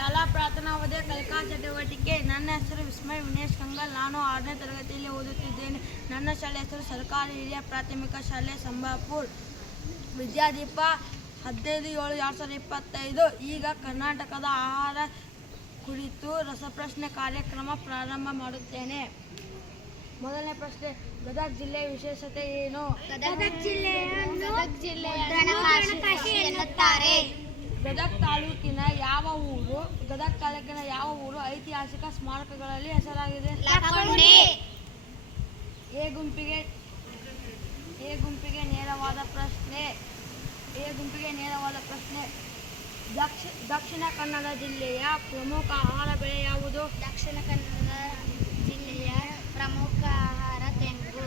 ಶಾಲಾ ಪ್ರಾರ್ಥನಾವಧಿಯ ಕಲಿಕಾ ಚಟುವಟಿಕೆ. ನನ್ನ ಹೆಸರು ವಿಸ್ಮಯ ವಿನೇಶ್ ಕಂಗಲ್. ನಾನು ಆರನೇ ತರಗತಿಯಲ್ಲಿ ಓದುತ್ತಿದ್ದೇನೆ. ನನ್ನ ಶಾಲೆ ಹೆಸರು ಸರ್ಕಾರಿ ಹಿರಿಯ ಪ್ರಾಥಮಿಕ ಶಾಲೆ ಸಂಬಾಪುರ್. ವಿದ್ಯಾದೀಪ ಹದಿನೈದು ಏಳು ಎರಡು ಸಾವಿರದ ಇಪ್ಪತ್ತೈದು. ಈಗ ಕರ್ನಾಟಕದ ಆಹಾರ ಕುರಿತು ರಸಪ್ರಶ್ನೆ ಕಾರ್ಯಕ್ರಮ ಪ್ರಾರಂಭ ಮಾಡುತ್ತೇನೆ. ಮೊದಲನೇ ಪ್ರಶ್ನೆ ಗದಗ ಜಿಲ್ಲೆಯ ವಿಶೇಷತೆ ಏನು? ಗದಗ ಜಿಲ್ಲೆಯನ್ನು ಗದಗ ತಾಲೂಕಿನ ಯಾವ ಊರು? ಗದಗ ತಾಲೂಕಿನ ಯಾವ ಊರು? ಐತಿಹಾಸಿಕ ಸ್ಮಾರಕಗಳಲ್ಲಿ ಹೆಸರಾಗಿದೆ. ಎ ಗುಂಪಿಗೆ ಎ ಗುಂಪಿಗೆ ನೇರವಾದ ಪ್ರಶ್ನೆ ಎ ಗುಂಪಿಗೆ ನೇರವಾದ ಪ್ರಶ್ನೆ. ದಕ್ಷ ದಕ್ಷಿಣ ಕನ್ನಡ ಜಿಲ್ಲೆಯ ಪ್ರಮುಖ ಆಹಾರ ಬೆಳೆ ಯಾವುದು? ದಕ್ಷಿಣ ಕನ್ನಡ ಜಿಲ್ಲೆಯ ಪ್ರಮುಖ ಆಹಾರ ತೆಂಗು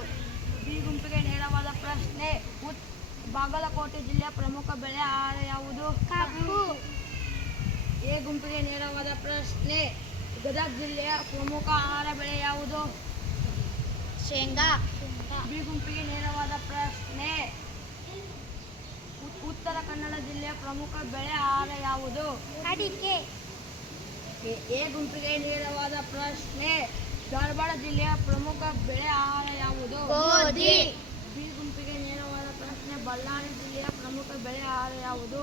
ಬಿ ಗುಂಪಿಗೆ ನೇರವಾದ ಪ್ರಶ್ನೆ ಉತ್ ಬಾಗಲಕೋಟೆ ಜಿಲ್ಲೆಯ ಪ್ರಮುಖ ಬೆಳೆ ಆಹಾರ ಯಾವುದು? ಕಬ್ಬು. ಎ ಗುಂಪಿಗೆ ನೇರವಾದ ಪ್ರಶ್ನೆ. ಗದಗ ಜಿಲ್ಲೆಯ ಪ್ರಮುಖ ಆಹಾರ ಬೆಳೆ ಯಾವುದು? ಶೇಂಗಾ. ಬಿ ಗುಂಪಿಗೆ ನೇರವಾದ ಪ್ರಶ್ನೆ. ಉತ್ತರ ಕನ್ನಡ ಜಿಲ್ಲೆಯ ಪ್ರಮುಖ ಬೆಳೆ ಆಹಾರ ಯಾವುದು? ಅಡಿಕೆ. ಎ ಗುಂಪಿಗೆ ನೇರವಾದ ಪ್ರಶ್ನೆ. ಧಾರವಾಡ ಜಿಲ್ಲೆಯ ಪ್ರಮುಖ ಬೆಳೆ ಆಹಾರ ಯಾವುದು? ಗೋಧಿ ಬಿ ಗುಂಪಿಗೆ ನೇರವಾದ ಪ್ರಶ್ನೆ ಬಳ್ಳಾರಿ ಜಿಲ್ಲೆಯ ಪ್ರಮುಖ ಬೆಳೆ ಯಾವುದು?